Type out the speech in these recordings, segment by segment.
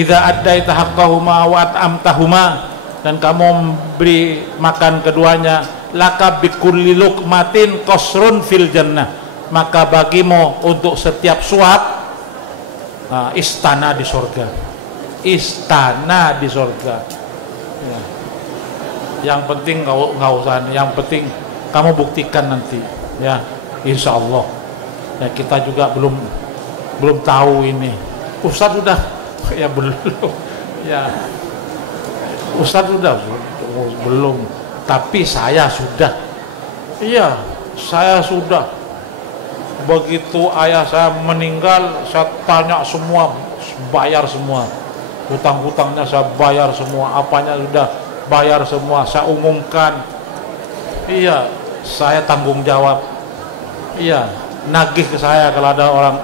idza addaita haqqahuma wa at'amtahuma, dan kamu memberi makan keduanya, laka bikulli luqmatin qasrun fil jannah, maka bagimu untuk setiap suap istana di surga. Istana di surga. Ya. Yang penting nggak usah, yang penting kamu buktikan nanti, ya, insya Allah. Ya, kita juga belum tahu ini. Ustaz sudah, ya belum, ya. Ustaz sudah belum, tapi saya sudah. Iya, saya sudah. Begitu ayah saya meninggal, saya tanya semua, bayar semua. Hutang-hutangnya saya bayar semua, apanya sudah bayar semua, saya umumkan. Iya, saya tanggung jawab. Iya, nagih ke saya kalau ada orang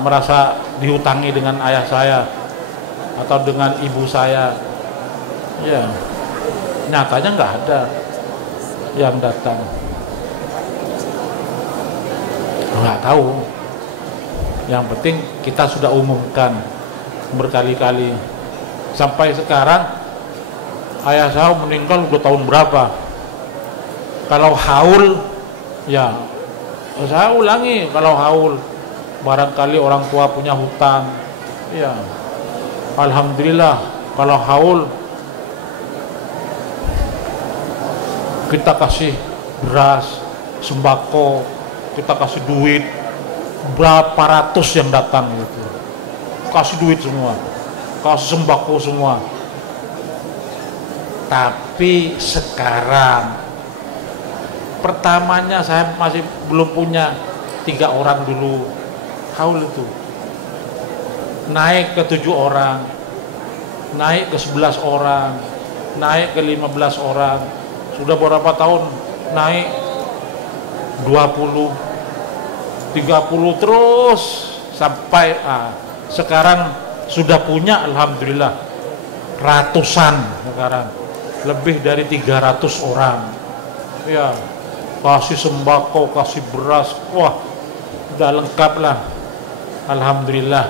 merasa dihutangi dengan ayah saya atau dengan ibu saya. Ya, nyatanya nggak ada yang datang. Nggak tahu. Yang penting kita sudah umumkan berkali-kali. Sampai sekarang ayah saya meninggal udah tahun berapa. Kalau haul, ya saya ulangi, kalau haul barangkali orang tua punya hutang, ya alhamdulillah. Kalau haul kita kasih beras, sembako, kita kasih duit, berapa ratus yang datang gitu, kasih duit semua, kasih sembako semua. Tapi sekarang, pertamanya saya masih belum punya, 3 orang dulu haul itu, naik ke 7 orang, naik ke 11 orang, naik ke 15 orang. Sudah beberapa tahun naik 20, 30 terus sampai sekarang sudah punya alhamdulillah ratusan, sekarang lebih dari 300 orang. Ya, kasih sembako, kasih beras, wah udah lengkap lah, alhamdulillah.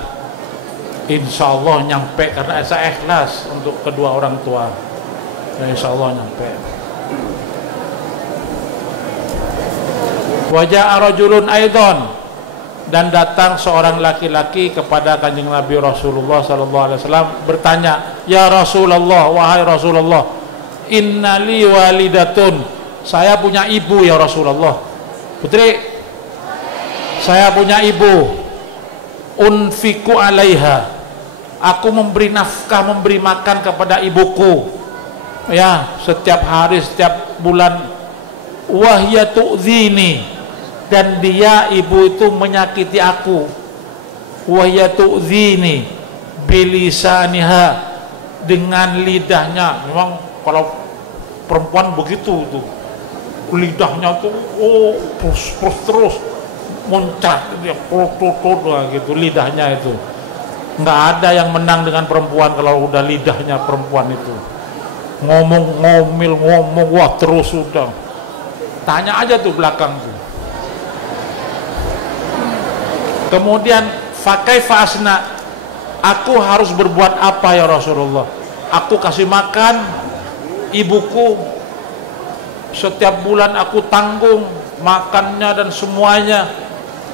Insya Allah nyampe karena saya ikhlas untuk kedua orang tua, ya, insya Allah nyampe. Wajah rajulun aidon, dan datang seorang laki-laki kepada Kanjeng Nabi Rasulullah sallallahu alaihi wasallam bertanya, "Ya Rasulullah, wahai Rasulullah, innali walidatun, saya punya ibu ya Rasulullah." Putri, saya punya ibu. Unfiku alaiha, aku memberi nafkah, memberi makan kepada ibuku, ya, setiap hari, setiap bulan. Wahya tu'zini, dan dia, ibu itu menyakiti aku. Wahya tu'zini bilisaniha, dengan lidahnya. Memang kalau perempuan begitu tuh, lidahnya tuh terus muncrat, dia gitu lidahnya itu. Nggak ada yang menang dengan perempuan kalau udah lidahnya perempuan itu. Ngomong, wah terus sudah. Tanya aja tuh belakang tuh. Kemudian fakai fasna, aku harus berbuat apa ya Rasulullah? Aku kasih makan ibuku, setiap bulan aku tanggung makannya dan semuanya,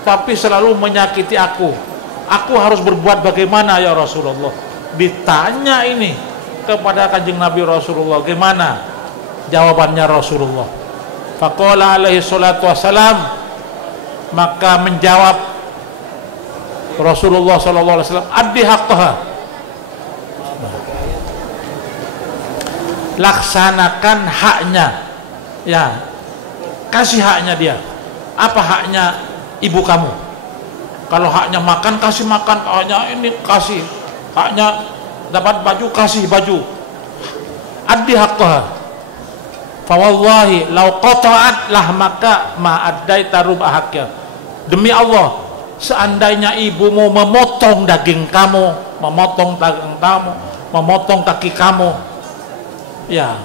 tapi selalu menyakiti aku. Aku harus berbuat bagaimana ya Rasulullah? Ditanya ini kepada Kanjeng Nabi Rasulullah, gimana jawabannya Rasulullah? Faqala alaihi salatu wassalam, maka menjawab Rasulullah sallallahu alaihi wasallam, addi haqqaha, laksanakan haknya, ya, kasih haknya dia. Apa haknya ibu kamu? Kalau haknya makan, kasih makan. Haknya ini, kasih. Haknya dapat baju, kasih baju. Addi haqqaha. Fa wallahi law qata'at lah maka ma addaita ruba haqqha. Demi Allah, seandainya ibumu memotong daging kamu, memotong daging kamu, memotong kaki kamu, ya,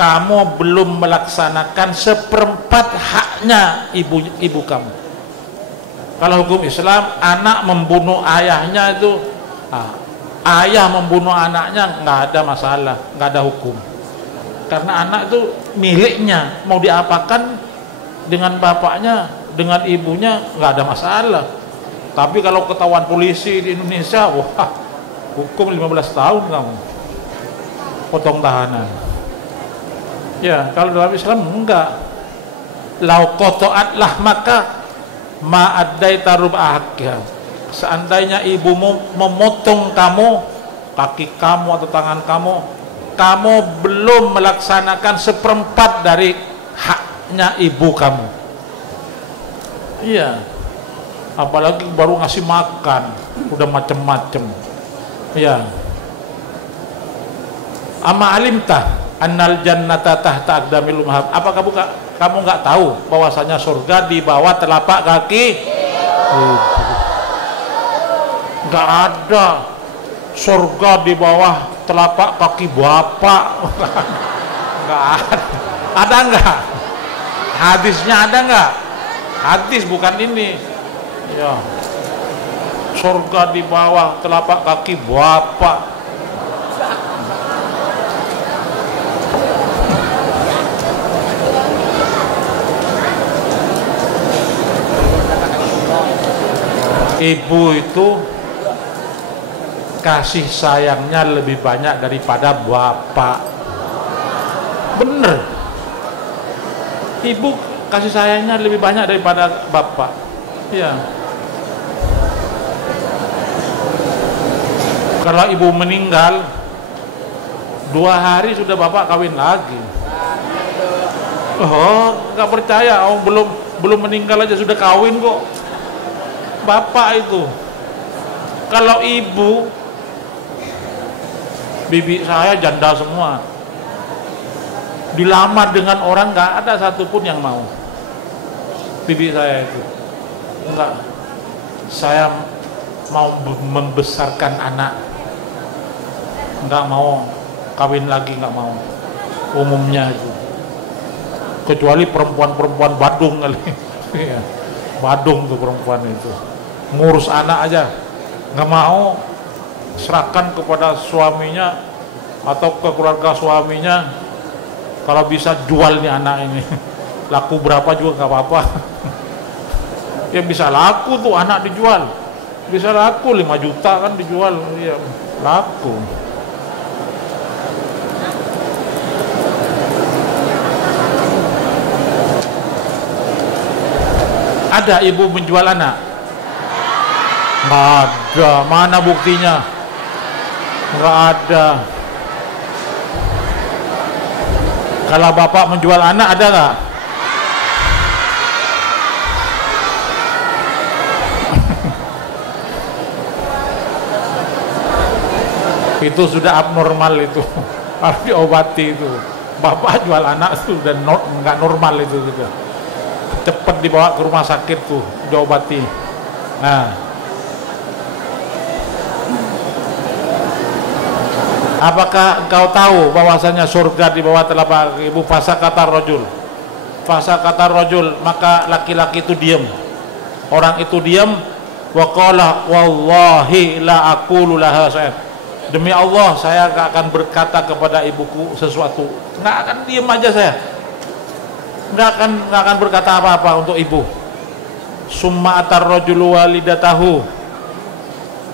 kamu belum melaksanakan seperempat haknya ibu kamu. Kalau hukum Islam, anak membunuh ayahnya itu ayah membunuh anaknya nggak ada masalah, nggak ada hukum, karena anak itu miliknya, mau diapakan dengan bapaknya, dengan ibunya nggak ada masalah. Tapi kalau ketahuan polisi di Indonesia, wah, hukum 15 tahun kamu, potong tahanan. Ya, kalau dalam Islam enggak. Lau qata'atlah maka ma'addaita rub'ahka. Seandainya ibumu memotong kamu, kaki kamu atau tangan kamu, kamu belum melaksanakan seperempat dari haknya ibu kamu. Iya. Apalagi baru ngasih makan, udah macem-macem. Iya. Ama alimtah annal jannata tahta aqdamil ummahat. Apakah kamu nggak tahu bahwasanya surga di bawah telapak kaki? Nggak ada surga di bawah telapak kaki bapak. Nggak ada. Ada nggak? Hadisnya ada nggak? Hadis bukan ini. Ya. Surga di bawah telapak kaki bapak. Ibu itu kasih sayangnya lebih banyak daripada bapak. Bener. Ibu kasih sayangnya lebih banyak daripada bapak. Ya. Kalau ibu meninggal 2 hari sudah bapak kawin lagi. Oh, nggak percaya? Oh, belum meninggal aja sudah kawin kok. Bapak itu. Kalau ibu, bibi saya janda semua, dilamar dengan orang nggak ada satupun yang mau. Bibi saya itu enggak, saya mau membesarkan anak, nggak mau kawin lagi, nggak mau. Umumnya itu, kecuali perempuan-perempuan Badung kali. Badung tuh perempuan itu, ngurus anak aja nggak mau, serahkan kepada suaminya atau ke keluarga suaminya. Kalau bisa jual nih anak ini, laku berapa juga nggak apa-apa. Ya bisa laku tuh anak dijual, bisa laku 5 juta kan dijual, ya laku. Ada ibu menjual anak? Nggak ada. Mana buktinya? Nggak ada. Kalau bapak menjual anak ada nggak? Itu sudah abnormal itu. Harus diobati itu. Bapak jual anak sudah nggak normal itu juga. Cepat dibawa ke rumah sakit tuh, diobati. Nah, apakah engkau tahu bahwasanya surga di bawah telapak kaki ibu? Fasa kata rojul, maka laki-laki itu diam. Orang itu diam. Wa qala wallahi la aqulu laha syai'an. Demi Allah saya gak akan berkata kepada ibuku sesuatu. Nggak akan diam aja saya. Nggak akan berkata apa-apa untuk ibu. Summa atar rajulu walidatahu.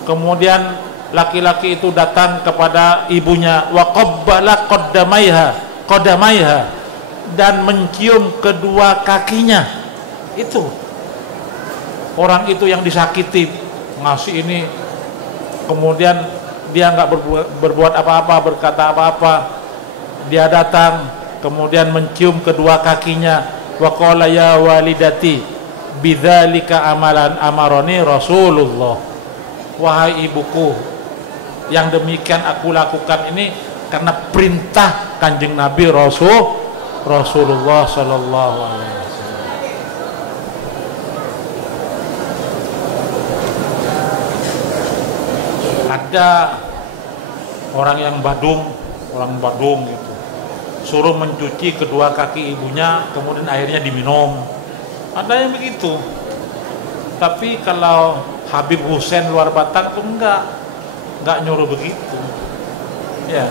Kemudian laki-laki itu datang kepada ibunya, wa qabbala qaddamaiha, dan mencium kedua kakinya. Itu orang itu yang disakiti, ngasih ini, kemudian dia nggak berbuat apa-apa, berkata apa-apa. Dia datang, kemudian mencium kedua kakinya, wa qala ya walidati bidzalika amalan amaroni Rasulullah. Wahai ibuku, yang demikian aku lakukan ini karena perintah Kanjeng Nabi Rasulullah sallallahu alaihi wasallam. Ada orang yang orang Badung gitu, suruh mencuci kedua kaki ibunya, kemudian airnya diminum. Ada yang begitu. Tapi kalau Habib Hussein luar Batang itu enggak. nggak nyuruh begitu. Ya.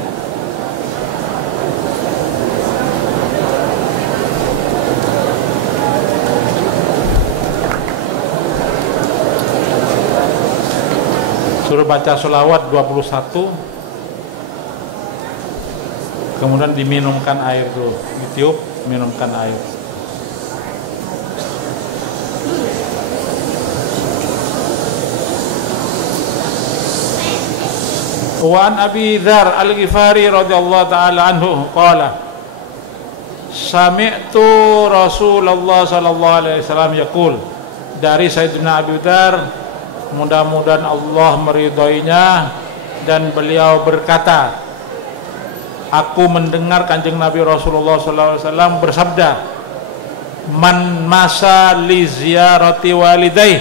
Suruh baca sholawat 21, kemudian diminumkan air dulu, ditiup, minumkan air. Wa an Abi Dzar Al-Ghifari radhiyallahu ta'ala anhu qala sami'tu Rasulullah sallallahu alaihi wasallam yaqul, dari Sayyidina Abi Dzar, mudah-mudahan Allah meridhoinya, dan beliau berkata, aku mendengar Kanjeng Nabi Rasulullah SAW bersabda, man masa li ziyarati walidayh,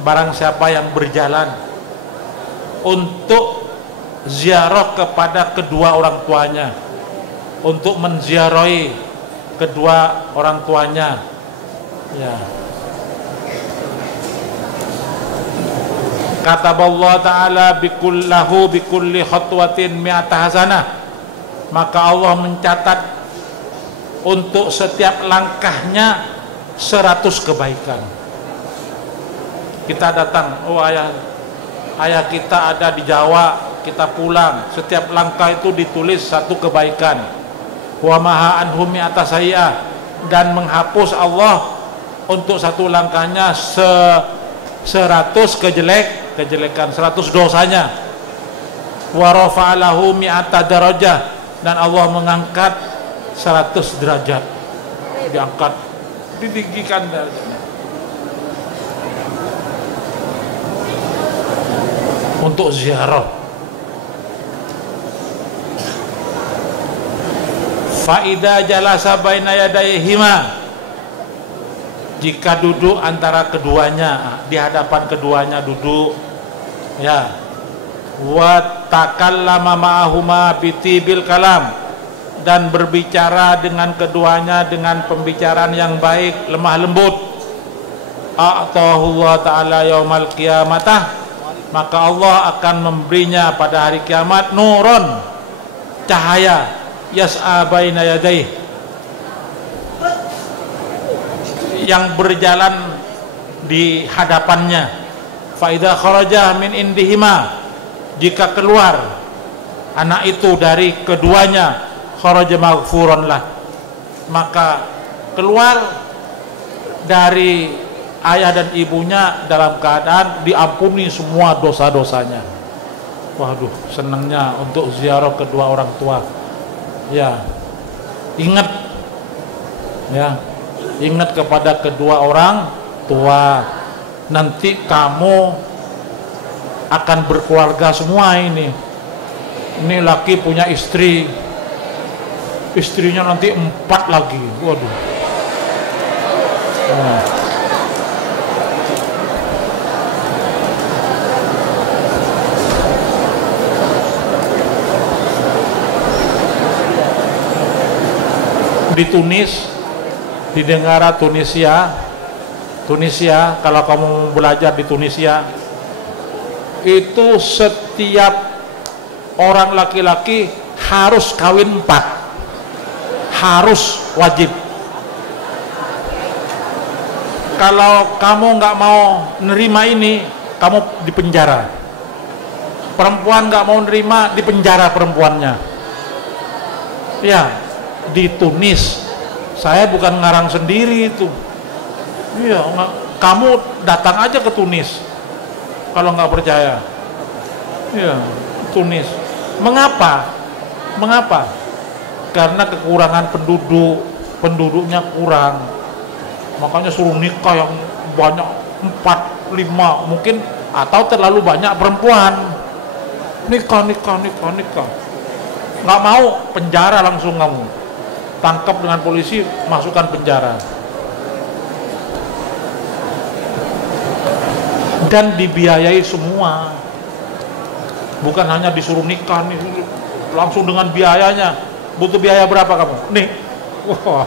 barang siapa yang berjalan untuk ziarah kepada kedua orang tuanya, untuk menziarahi kedua orang tuanya, ya, kata Allah Ta'ala bikullahu bikulli khatwatin mi'ata hasanah, maka Allah mencatat untuk setiap langkahnya 100 kebaikan. Kita datang, oh ayah kita ada di Jawa, kita pulang, setiap langkah itu ditulis 1 kebaikan. Wa maha anhum mi'ata sayyi'ah, dan menghapus Allah untuk 1 langkahnya 100 kejelekan, 100 dosanya. Wa rafa'alahu mi'ata darajah, dan Allah mengangkat 100 derajat, diangkat, ditinggikan derajatnya. Untuk ziarah. Faida jalasa baina yadayhima, jika duduk antara keduanya, di hadapan keduanya duduk, ya, wa takallama ma'ahuma bitibil kalam, dan berbicara dengan keduanya dengan pembicaraan yang baik, lemah lembut, a'tahu Allah Ta'ala yaumal kiamatah, maka Allah akan memberinya pada hari kiamat nuron, cahaya, yas'a baina yadayh, yang berjalan di hadapannya. Fa idza kharaja min indihima, jika keluar anak itu dari keduanya, kharaja maghfuran lah, maka keluar dari ayah dan ibunya dalam keadaan diampuni semua dosa-dosanya. Waduh, senangnya untuk ziarah kedua orang tua. Ya, ingat, ya, ingat kepada kedua orang tua. Nanti kamu akan berkeluarga semua ini. Ini laki punya istri, istrinya nanti 4 lagi. Waduh. Nah. Di Tunis, di negara Tunisia, kalau kamu belajar di Tunisia, itu setiap orang laki-laki harus kawin 4, harus, wajib. Kalau kamu nggak mau nerima ini, kamu dipenjara. Perempuan nggak mau nerima, dipenjara perempuannya. Ya, di Tunis. Saya bukan ngarang sendiri itu. Iya, kamu datang aja ke Tunis kalau nggak percaya. Iya, Tunis. Mengapa? Karena kekurangan penduduknya kurang. Makanya suruh nikah yang banyak, 4, 5 mungkin, atau terlalu banyak perempuan. Nikah. Nggak mau, penjara langsung kamu. Tangkap dengan polisi, masukkan penjara. Dan dibiayai semua. Bukan hanya disuruh nikah nih, langsung dengan biayanya. Butuh biaya berapa kamu? Nih, wah,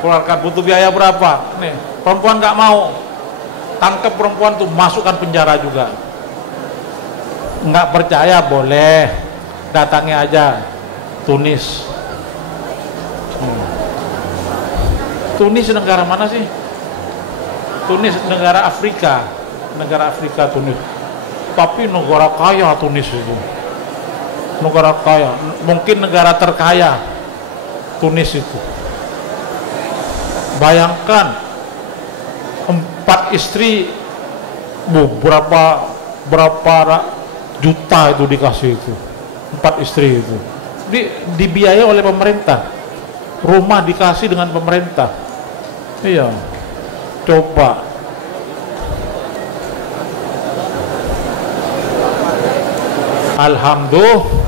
keluarkan, butuh biaya berapa? Nih, perempuan nggak mau, tangkap perempuan tuh, masukkan penjara juga. nggak percaya boleh, datangi aja Tunis. Tunis negara mana sih? Tunis negara Afrika, Tunis. Tapi negara kaya Tunis itu, negara kaya, mungkin negara terkaya Tunis itu. Bayangkan 4 istri, berapa juta itu dikasih itu, 4 istri itu dibiayai oleh pemerintah, rumah dikasih dengan pemerintah. Iya, coba. Alhamdulillah.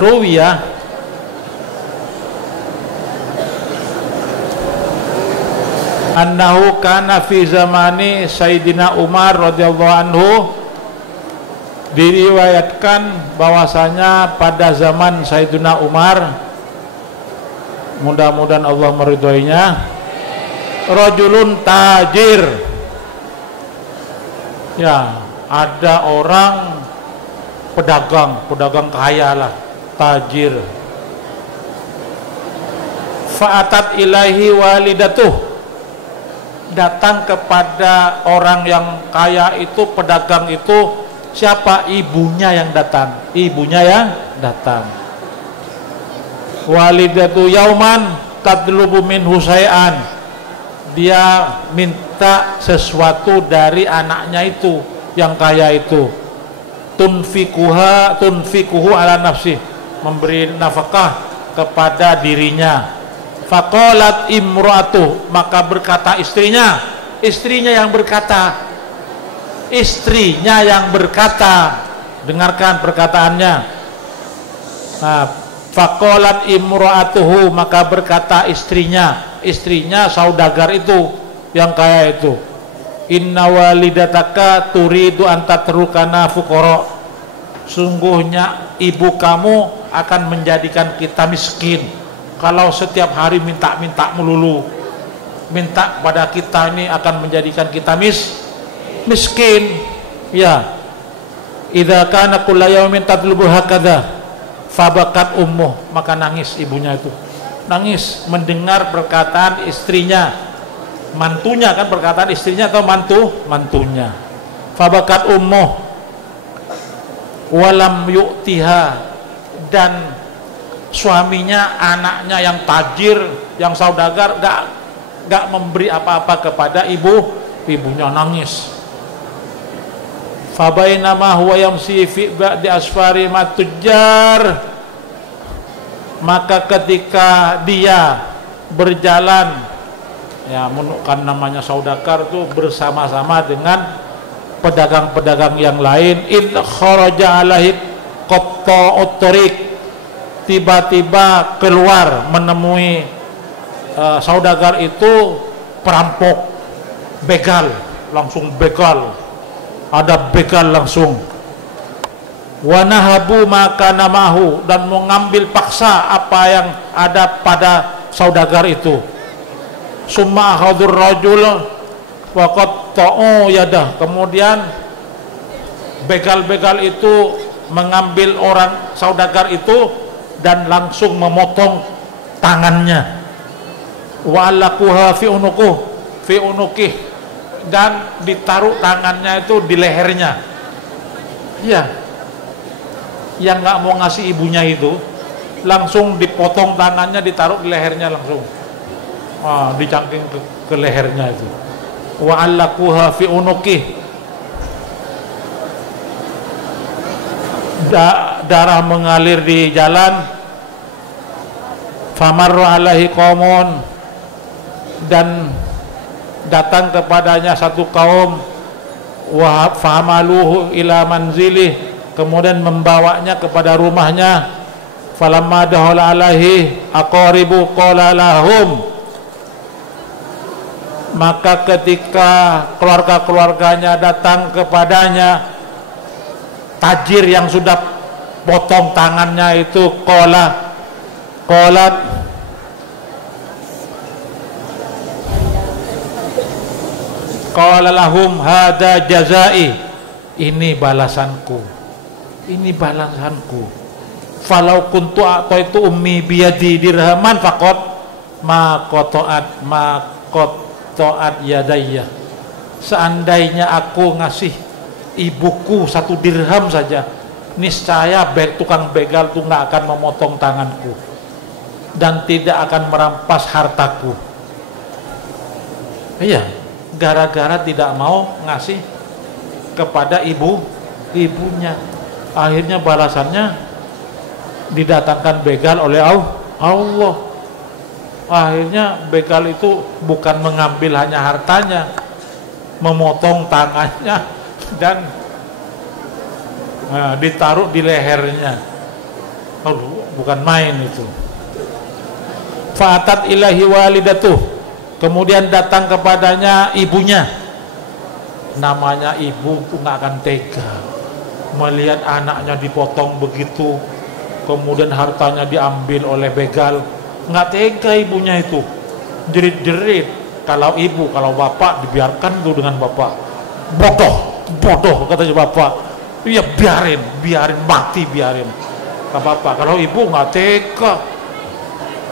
Ruwiyah annahu kana fi zamani Sayyidina Umar radhiyallahu anhu, diriwayatkan bahwasanya pada zaman Sayyidina Umar, mudah-mudahan Allah meridhoinya, rajulun tajir, ya ada orang pedagang kaya lah, tajir. Fa'atat ilaihi walidatuh, datang kepada orang yang kaya itu, pedagang itu. Siapa? Ibunya yang datang, walidatu yauman tadlubu minhu syai'an, dia minta sesuatu dari anaknya itu yang kaya itu. Tunfikuhu ala nafsi, memberi nafkah kepada dirinya. Faqalat imra'atuh, maka berkata istrinya yang berkata, dengarkan perkataannya. Nah, faqalat imra'atuhu, maka berkata istrinya saudagar itu yang kaya itu, inna walidataka turidu antatrukana fuqara, sungguhnya ibu kamu akan menjadikan kita miskin kalau setiap hari minta melulu, minta pada kita, ini akan menjadikan kita miskin. Ya, idza kana kullu yawmin tatlubu hakadha fabakat ummuh, maka nangis ibunya itu, nangis mendengar perkataan istrinya, mantunya kan, perkataan istrinya atau mantunya. Fabakat ummuh walam yu'tiha, dan suaminya, anaknya yang tajir, yang saudagar, gak memberi apa-apa kepada ibunya, nangis. Fabainama huwa yamsi fi ba'di asfari matujjar, maka ketika dia berjalan, ya kan namanya saudagar tuh bersama-sama dengan pedagang-pedagang yang lain, id kharaja alaihi qatta'ut tariq, tiba-tiba keluar menemui saudagar itu perampok, begal, ada begal langsung. Wanahabu maka namahu, dan mengambil paksa apa yang ada pada saudagar itu. Summa ahadur rajul waqad ta'u yadah, kemudian begal-begal itu mengambil orang saudagar itu dan langsung memotong tangannya. Wa alaquha fi unuqih, dan ditaruh tangannya itu di lehernya. Ya, yang nggak mau ngasih ibunya itu langsung dipotong tangannya, ditaruh di lehernya langsung, dicangking ke lehernya itu. Wa alaquha fi unuqih, darah mengalir di jalan. Famarru alaihi qaumun, dan datang kepadanya satu kaum, wa fahamaluhu ila manzilih, kemudian membawanya kepada rumahnya. Falamma dahala alaihi aqaribu qala lahum, maka ketika keluarga-keluarganya datang kepadanya, tajir yang sudah potong tangannya itu qolat qala lahum hada jazai, ini balasanku, ini balasanku. Falau kuntu ataitu ummi biyadi dirhaman faqat ma qata'at yadayya. Seandainya aku ngasih ibuku 1 dirham saja, niscaya tukang begal itu nggak akan memotong tanganku dan tidak akan merampas hartaku. Iya, gara-gara tidak mau ngasih kepada ibunya. Akhirnya balasannya didatangkan begal oleh Allah. Akhirnya begal itu bukan mengambil hanya hartanya, memotong tangannya dan ditaruh di lehernya. Bukan main itu. Fa'atat ilahi walidatuh, kemudian datang kepadanya ibunya. Namanya ibu tuh nggak akan tega melihat anaknya dipotong begitu, kemudian hartanya diambil oleh begal. Nggak tega ibunya itu, jerit-jerit. Kalau ibu, kalau bapak dibiarkan tuh dengan bapak. Bodoh katanya bapak. Iya, biarin mati, biarin. Gak apa-apa. Kalau ibu nggak tega,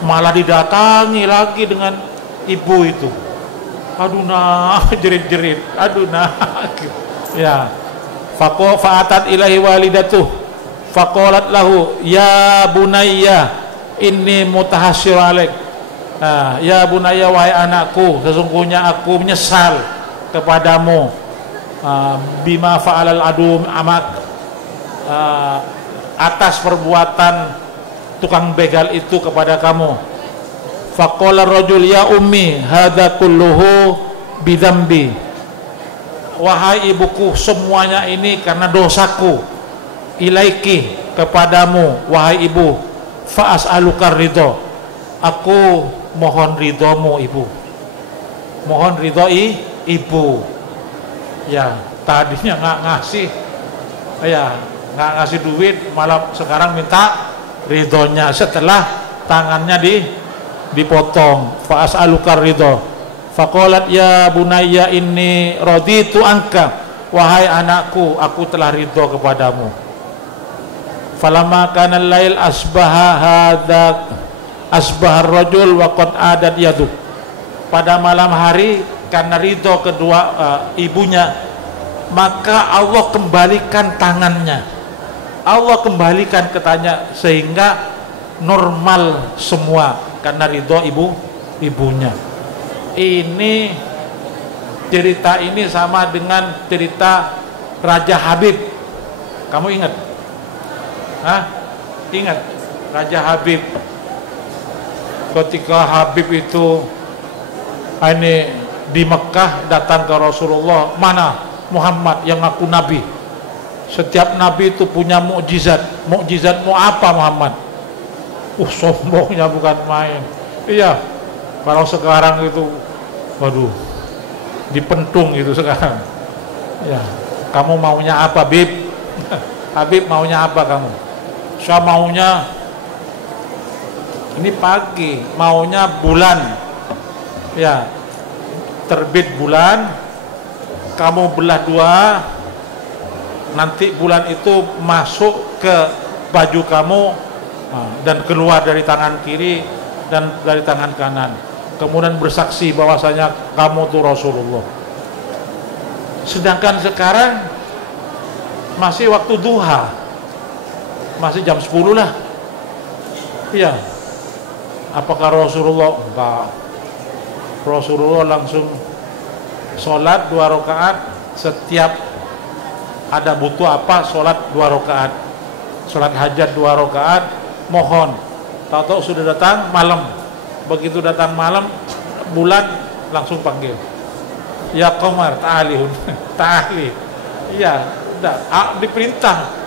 malah didatangi lagi dengan ibu itu. Aduh nah, jerit-jerit. Aduh nah. Ya. Fa'atat ilahi walidatuh faqalat lahu ya bunayya inni mutahassir alaik. Ya bunayya, wahai anakku, sesungguhnya aku menyesal kepadamu bima fa'alal adu amak, atas perbuatan tukang begal itu kepada kamu. Faqala rajul ya ummi hadza kulluhu bidzambi, wahai ibuku, semuanya ini karena dosaku. Ilaiki, kepadamu wahai ibu. Fa as'aluka ridho, aku mohon ridhomu ibu. Mohon ridho ibu. Ya, tadinya nggak ngasih, ya nggak ngasih duit, malah sekarang minta ridhonya setelah tangannya dipotong. Fa as'aluka ridho. Faqalat ya bunayya inni raditu anka, wahai anakku, aku telah ridho kepadamu. Falamma kana al-lail asbaha ar-rajul wa qad adat yadu. Pada malam hari, karena ridho kedua ibunya, maka Allah kembalikan tangannya. Allah kembalikan ketanya sehingga normal semua karena ridho ibunya. Ini cerita ini sama dengan cerita Raja Habib. Kamu ingat? Ingat Raja Habib. Ketika Habib itu ini di Mekah datang ke Rasulullah, mana Muhammad yang ngaku nabi? Setiap nabi itu punya mukjizat. Mukjizatmu apa Muhammad? Sombongnya bukan main. Iya. Kalau sekarang itu, waduh, dipentung itu sekarang. Ya, kamu maunya apa, Bib? Habib maunya apa kamu? Saya maunya, ini pagi, maunya bulan. Ya, terbit bulan, kamu belah dua, nanti bulan itu masuk ke baju kamu dan keluar dari tangan kiri dan dari tangan kanan, kemudian bersaksi bahwasanya kamu tuh Rasulullah. Sedangkan sekarang masih waktu duha, masih jam 10 lah. Iya. Apakah Rasulullah? Enggak. Rasulullah langsung sholat 2 rakaat. Setiap ada butuh apa, sholat 2 rakaat. Sholat hajat 2 rakaat, mohon. Tahu-tahu sudah datang malam. Begitu datang malam, bulan langsung panggil. Ya Qamar, ta'alihun. Ta'alih. Iya, diperintah.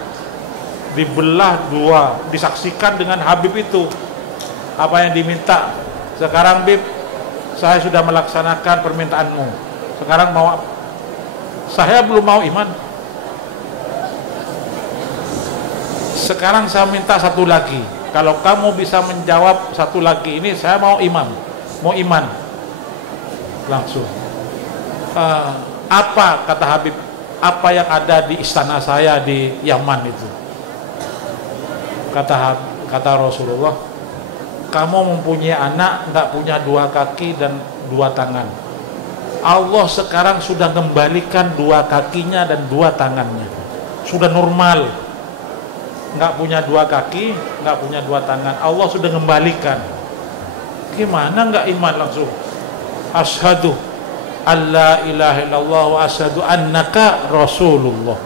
Dibelah dua, disaksikan dengan Habib itu apa yang diminta. Sekarang Bib, saya sudah melaksanakan permintaanmu. Sekarang mau, saya belum mau iman. Sekarang saya minta satu lagi. Kalau kamu bisa menjawab satu lagi ini, saya mau iman. Langsung. Apa kata Habib? Apa yang ada di istana saya di Yaman itu? Kata Rasulullah, kamu mempunyai anak nggak punya dua kaki dan dua tangan. Allah sekarang sudah kembalikan dua kakinya dan dua tangannya. Sudah normal. Nggak punya dua kaki, nggak punya dua tangan. Allah sudah kembalikan. Gimana nggak iman langsung? Asyhadu alla ilaha illallah wa asyhadu annaka rasulullah.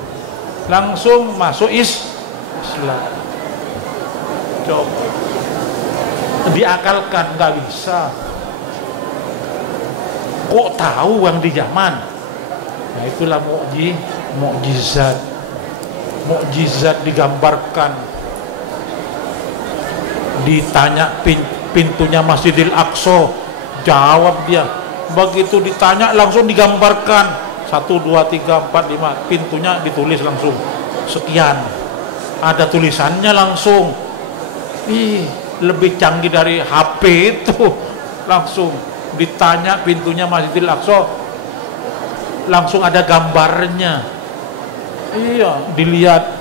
Langsung masuk Islam. Coba diakalkan, nggak bisa. Kok tahu yang di Yaman? Nah itulah mukjizat digambarkan. Ditanya pintunya Masjidil Aqsa, jawab dia. Begitu ditanya langsung digambarkan 1, 2, 3, 4, 5, pintunya ditulis langsung sekian, ada tulisannya langsung. Lebih canggih dari HP itu. Langsung ditanya pintunya Masjidil Aqsa, langsung ada gambarnya. Iya, dilihat